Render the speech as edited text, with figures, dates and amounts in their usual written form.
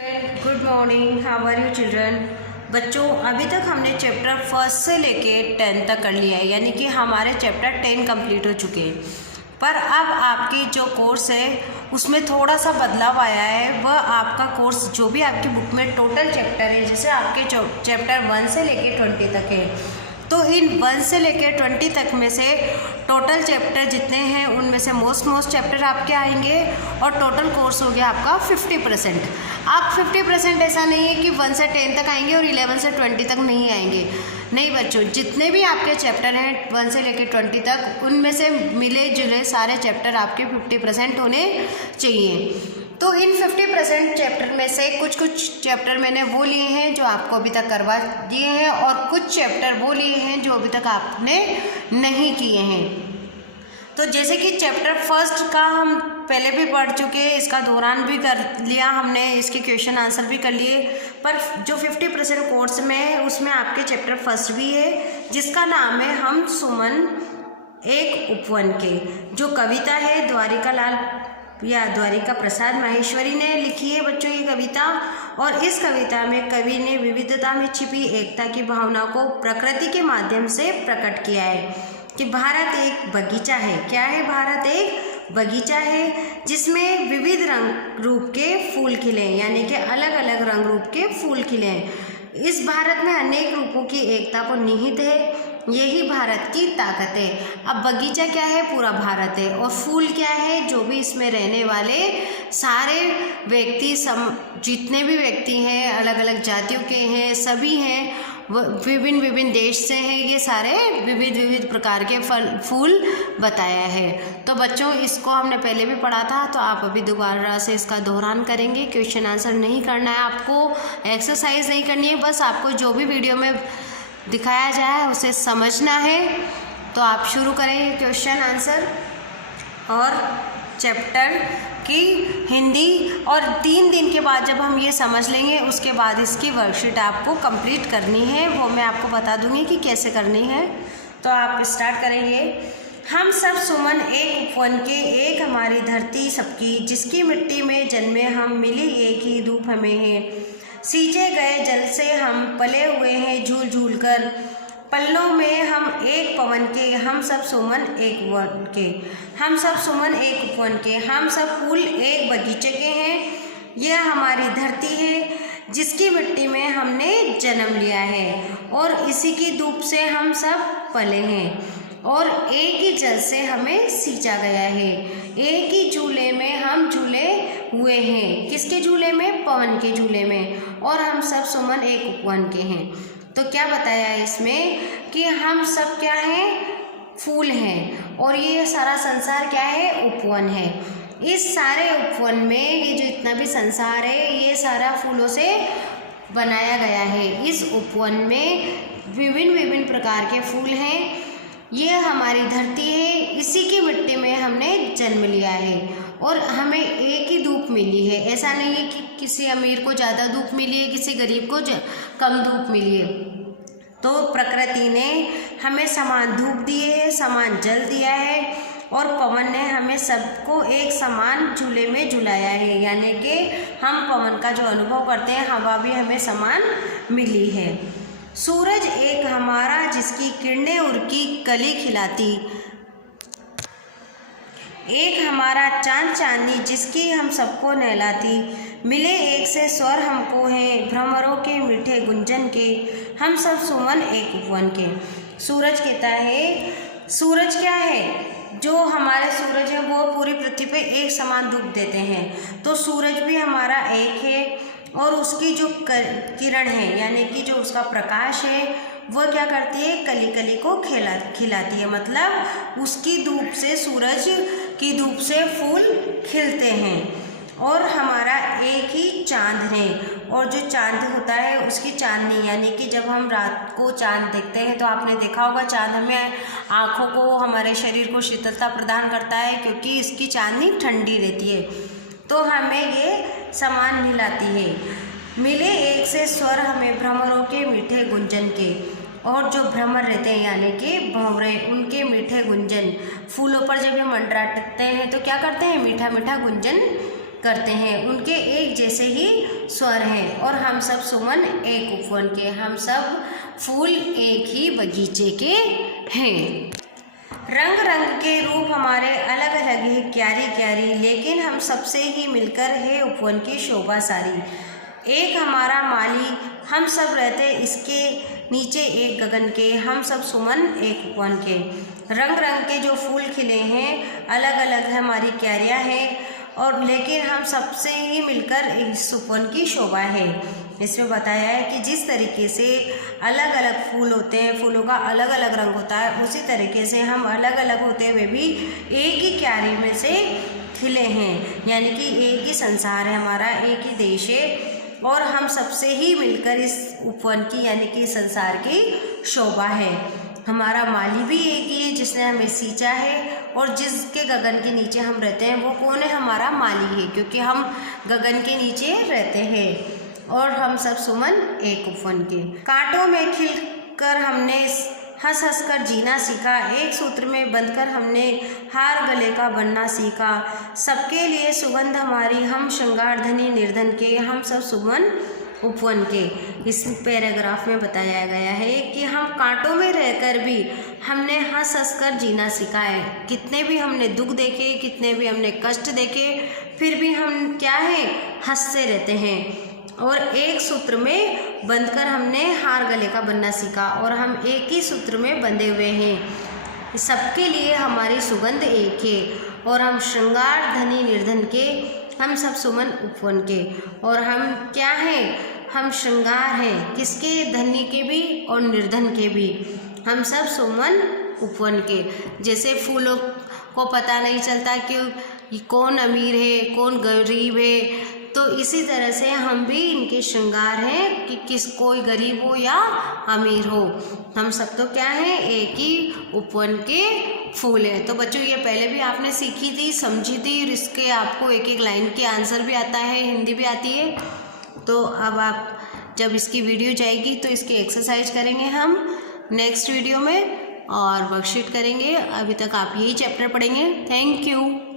Good morning, how are you children. बच्चों, अभी तक हमने चैप्टर फर्स्ट से लेके 10 तक कर लिया है, यानी कि हमारे चैप्टर 10 कंप्लीट हो चुके हैं। पर अब आपकी जो कोर्स है उसमें थोड़ा सा बदलाव आया है। वह आपका कोर्स जो भी आपकी बुक में टोटल चैप्टर है, जैसे आपके चैप्टर 1 से लेके 20 तक है, तो इन 1 से लेकर 20 तक में से टोटल चैप्टर जितने हैं उनमें से मोस्ट चैप्टर आपके आएंगे और टोटल कोर्स हो गया आपका 50%। आप 50% ऐसा नहीं है कि 1 से 10 तक आएंगे और 11 से 20 तक नहीं आएंगे। नहीं बच्चों, जितने भी आपके चैप्टर हैं 1 से लेकर 20 तक, उनमें से मिले जुले सारे चैप्टर आपके 50% होने चाहिए। तो इन 50% चैप्टर में से कुछ चैप्टर मैंने वो लिए हैं जो आपको अभी तक करवा दिए हैं और कुछ चैप्टर वो लिए हैं जो अभी तक आपने नहीं किए हैं। तो जैसे कि चैप्टर फर्स्ट का हम पहले भी पढ़ चुके हैं, इसका दौरान भी कर लिया हमने, इसके क्वेश्चन आंसर भी कर लिए। पर जो 50% कोर्स में है उसमें आपके चैप्टर फर्स्ट भी है, जिसका नाम है हम सुमन एक उपवन के। जो कविता है द्वारिका लाल या द्वारिका प्रसाद माहेश्वरी ने लिखी है बच्चों ये कविता। और इस कविता में कवि ने विविधता में छिपी एकता की भावना को प्रकृति के माध्यम से प्रकट किया है कि भारत एक बगीचा है। क्या है? भारत एक बगीचा है जिसमें विविध रंग रूप के फूल खिले, यानी कि अलग अलग रंग रूप के फूल खिले हैं। इस भारत में अनेक रूपों की एकता को निहित है, यही भारत की ताकत है। अब बगीचा क्या है? पूरा भारत है। और फूल क्या है? जो भी इसमें रहने वाले सारे व्यक्ति, जितने भी व्यक्ति हैं, अलग अलग जातियों के हैं, सभी हैं, विभिन्न देश से हैं, ये सारे विविध प्रकार के फूल बताया है। तो बच्चों, इसको हमने पहले भी पढ़ा था, तो आप अभी दोबारा से इसका दोहरान करेंगे। क्वेश्चन आंसर नहीं करना है आपको, एक्सरसाइज नहीं करनी है, बस आपको जो भी वीडियो में दिखाया जाए उसे समझना है। तो आप शुरू करेंगे क्वेश्चन आंसर और चैप्टर की हिंदी। और 3 दिन के बाद जब हम ये समझ लेंगे उसके बाद इसकी वर्कशीट आपको कंप्लीट करनी है, वो मैं आपको बता दूंगी कि कैसे करनी है। तो आप स्टार्ट करेंगे। हम सब सुमन एक उपवन के, एक हमारी धरती सबकी, जिसकी मिट्टी में जन्मे हम, मिली एक ही धूप हमें है। सींचे गए जल से हम पले हुए हैं झूल झूल कर, पल्लों में हम एक पवन के, हम सब सुमन एक उपवन के। हम सब सुमन एक उपवन के, हम सब फूल एक बगीचे के हैं। यह हमारी धरती है जिसकी मिट्टी में हमने जन्म लिया है और इसी की धूप से हम सब पले हैं और एक ही जल से हमें सींचा गया है। एक ही झूले में हम झूले हुए हैं। किसके झूले में? पवन के झूले में। और हम सब सुमन एक उपवन के हैं। तो क्या बताया है इसमें कि हम सब क्या हैं? फूल हैं और ये सारा संसार क्या है? उपवन है। इस सारे उपवन में ये जो इतना भी संसार है ये सारा फूलों से बनाया गया है। इस उपवन में विभिन्न प्रकार के फूल हैं। ये हमारी धरती है, इसी की मिट्टी में हमने जन्म लिया है और हमें एक ही धूप मिली है। ऐसा नहीं है कि किसी अमीर को ज़्यादा धूप मिली है, किसी गरीब को कम धूप मिली है। तो प्रकृति ने हमें समान धूप दी है, समान जल दिया है और पवन ने हमें सबको एक समान झूले में झुलाया है, यानी कि हम पवन का जो अनुभव करते हैं, हवा भी हमें समान मिली है। सूरज एक हमारा जिसकी किरणें उनकी कली खिलाती, एक हमारा चांद चांदनी जिसकी हम सबको नहलाती। मिले एक से स्वर हमको हैं भ्रमरों के मीठे गुंजन के, हम सब सुमन एक उपवन के। सूरज कहता है, सूरज क्या है? जो हमारे सूरज है वो पूरी पृथ्वी पे एक समान धूप देते हैं। तो सूरज भी हमारा एक है और उसकी जो किरण है, यानी कि जो उसका प्रकाश है, वह क्या करती है? कली कली को खिलाती है। मतलब उसकी धूप से, सूरज की धूप से फूल खिलते हैं। और हमारा एक ही चांद है और जो चांद होता है उसकी चांदनी, यानी कि जब हम रात को चांद देखते हैं तो आपने देखा होगा चांद हमें आँखों को, हमारे शरीर को शीतलता प्रदान करता है क्योंकि इसकी चांदनी ठंडी रहती है। तो हमें ये समान मिलाती है। मिले एक से स्वर हमें भ्रमरों के मीठे गुंजन के, और जो भ्रमर रहते हैं यानी कि भंवरे, उनके मीठे गुंजन। फूलों पर जब ये मंडराते हैं तो क्या करते हैं? मीठा मीठा गुंजन करते हैं। उनके एक जैसे ही स्वर हैं और हम सब सुमन एक उपवन के, हम सब फूल एक ही बगीचे के हैं। रंग रंग के रूप हमारे अलग अलग है क्यारी क्यारी, लेकिन हम सबसे ही मिलकर है उपवन की शोभा सारी। एक हमारा माली हम सब रहते इसके नीचे एक गगन के, हम सब सुमन एक उपवन के। रंग रंग के जो फूल खिले हैं अलग अलग है हमारी क्यारियाँ हैं और लेकिन हम सबसे ही मिलकर इस उपवन की शोभा है। इसमें बताया है कि जिस तरीके से अलग अलग फूल होते हैं, फूलों का अलग अलग रंग होता है, उसी तरीके से हम अलग अलग होते हुए भी एक ही क्यारी में से खिले हैं, यानी कि एक ही संसार है हमारा, एक ही देश है और हम सबसे ही मिलकर इस उपवन की यानी कि संसार की शोभा है। हमारा माली भी एक ही है जिसने हमें सींचा है और जिसके गगन के नीचे हम रहते हैं वो कौन है? हमारा माली है, क्योंकि हम गगन के नीचे रहते हैं और हम सब सुमन एक उपवन के। कांटों में खिलकर हमने हंस हंस कर जीना सीखा, एक सूत्र में बंधकर हमने हार गले का बनना सीखा। सबके लिए सुगंध हमारी, हम श्रृंगार धनी निर्धन के, हम सब सुमन उपवन के। इस पैराग्राफ में बताया गया है कि हम कांटों में रहकर भी हमने हंस हंस कर जीना सीखा है। कितने भी हमने दुख देखे, कितने भी हमने कष्ट देखे, फिर भी हम क्या है? हंसते रहते हैं। और एक सूत्र में बंधकर हमने हार गले का बनना सीखा और हम एक ही सूत्र में बंधे हुए हैं। सबके लिए हमारी सुगंध एक है और हम श्रृंगार धनी निर्धन के, हम सब सुमन उपवन के। और हम क्या हैं? हम श्रृंगार हैं, किसके? धनी के भी और निर्धन के भी, हम सब सुमन उपवन के। जैसे फूलों को पता नहीं चलता कि कौन अमीर है कौन गरीब है, तो इसी तरह से हम भी इनके श्रृंगार हैं कि किस कोई गरीब हो या अमीर हो, हम सब तो क्या हैं? एक ही उपवन के फूल हैं। तो बच्चों ये पहले भी आपने सीखी थी, समझी थी और इसके आपको एक एक लाइन के आंसर भी आता है, हिंदी भी आती है। तो अब आप जब इसकी वीडियो जाएगी तो इसकी एक्सरसाइज करेंगे हम नेक्स्ट वीडियो में और वर्कशीट करेंगे। अभी तक आप यही चैप्टर पढ़ेंगे। Thank you.